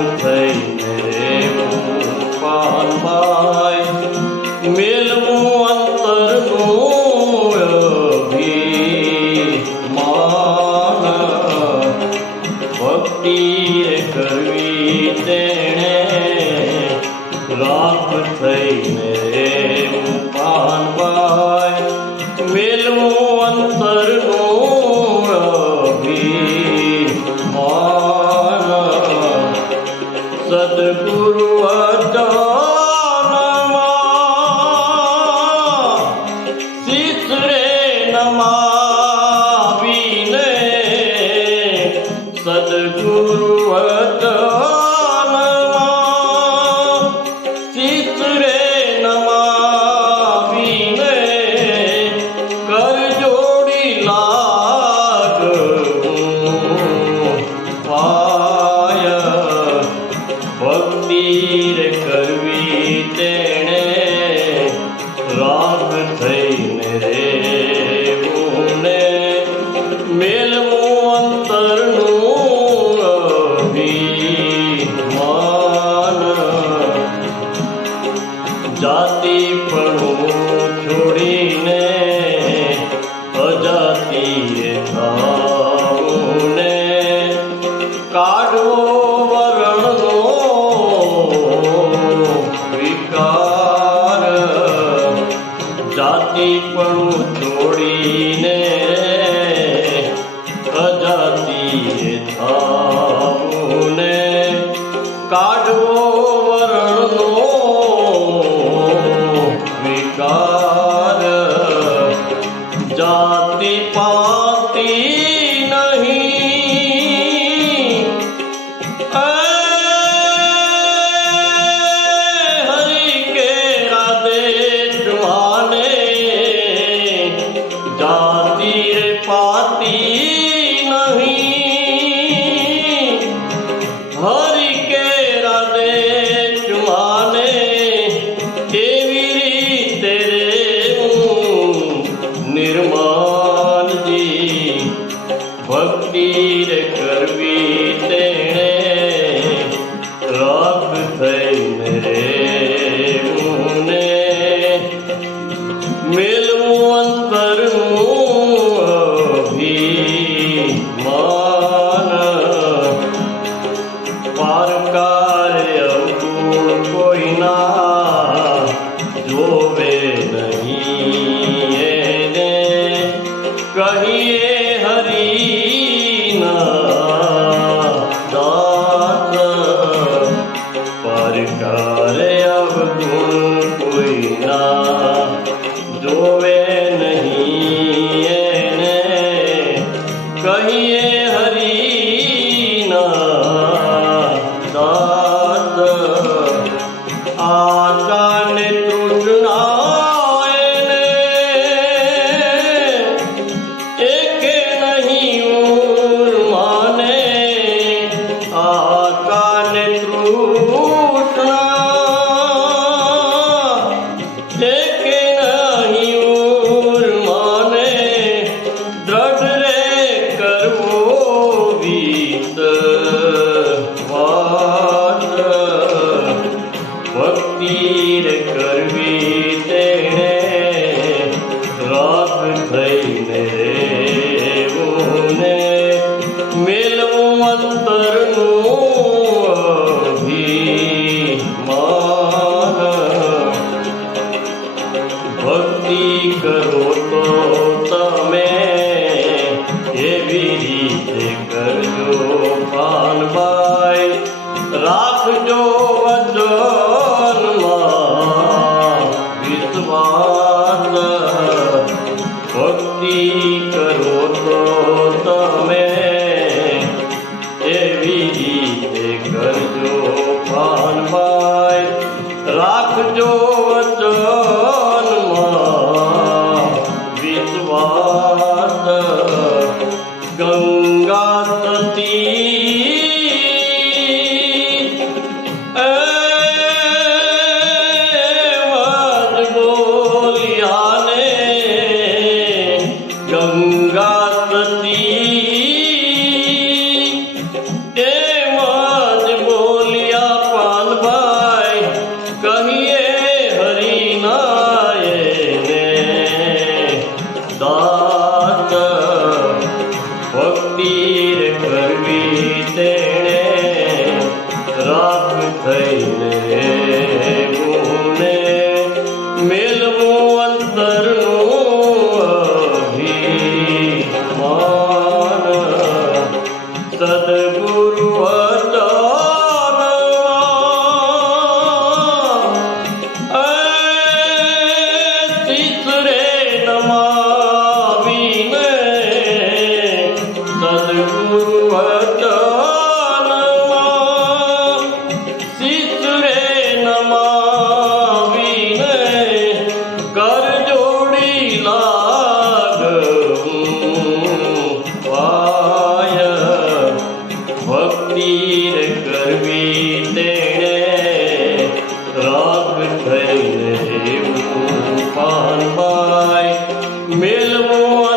would play 的人。ગોપાલભાઈ રાખજો વચનમાં વિશ્વાસ, ભક્તિ કરો તો તમે એવી રીતે કરજો પાલભાઈ રાખજો વચનમાં વિશ્વાસ Yeah. Ele morreu.